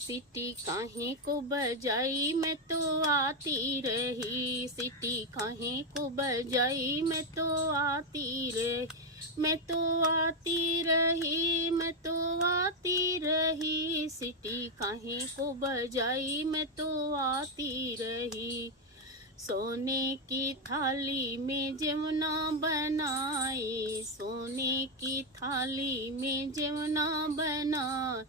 सीटी काहे को बजाई मैं तो आती रही, सीटी काहे को बजाई मैं तो आती रही, मैं तो आती रही, मैं तो आती रही, सीटी काहे को बजाई मैं तो आती रही। सोने की थाली में जमुना बनाए, सोने की थाली में जमुना बनाए,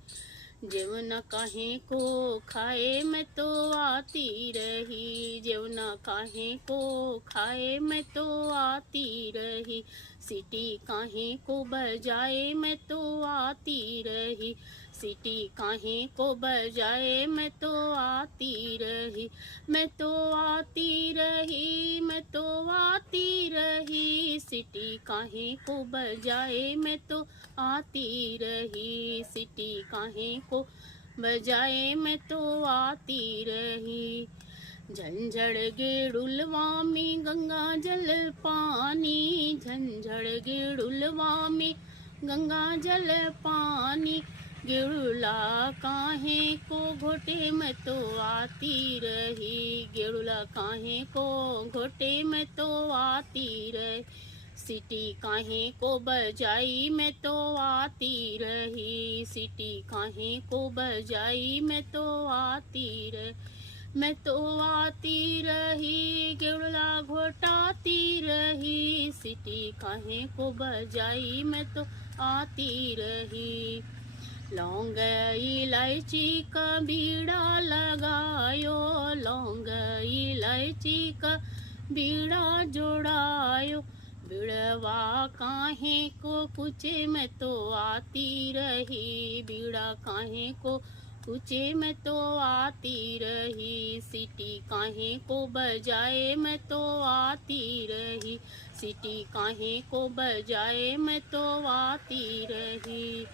जमुना काहे को खाए मैं तो आती रही, जमुना काहे को खाए मैं तो आती रही, सीटी काहे को बजाए मैं तो आती रही, सीटी काहे को बजाए मैं तो आती रही, मैं तो आती रही, मैं तो आती रही, सीटी काहे को बजाए मैं तो आती रही, सीटी काहे को बजाए मैं तो आती रही। झंझड़ गेड़ुलवा में गंगा जल पानी, झंझड़ गेड़ुलवा में गंगा जल पानी, गेड़ुला काहे को घोटे में तो आती रही, गेड़ुला काहे को घोटे में तो आती रही, सीटी काहे को बजाई मैं तो आती रही, सीटी काहे को बजाई मैं तो आती रही, मैं तो आती रही, गेड़ुला घोटाती रही, सीटी काहे को बजाई मैं तो आती रही। लौंग इलायची का बीड़ा लगायो, लौंग इलायची का बीड़ा जोड़ायो, बीड़वा काहे को पूछे मैं तो आती रही, बीड़ा काहे को पूछे मैं तो आती रही, सीटी काहे को बजाए मैं तो आती रही, सीटी काहे को बजाए मैं तो आती रही।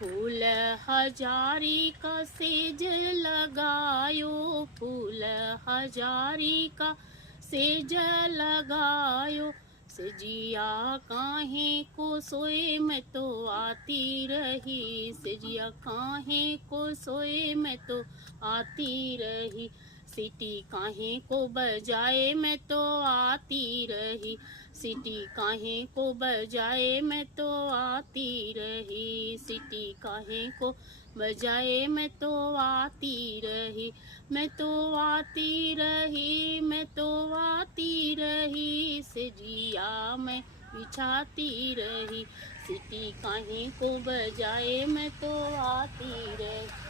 फूल हजारी का सेज लगायो, फूल हजारी का सेज लगायो, सजिया काहे को सोए मैं तो आती रही, सजिया काहे को सोए मैं तो आती रही, सीटी काहे को बजाए मैं तो आती रही, सीटी काहे को बजाए मैं तो आती रही, सीटी काहे को बजाए मैं तो आती रही, मैं तो आती रही, मैं तो आती रही, सजिया मैं बिछाती रही, सीटी काहे को बजाए मैं तो आती रही।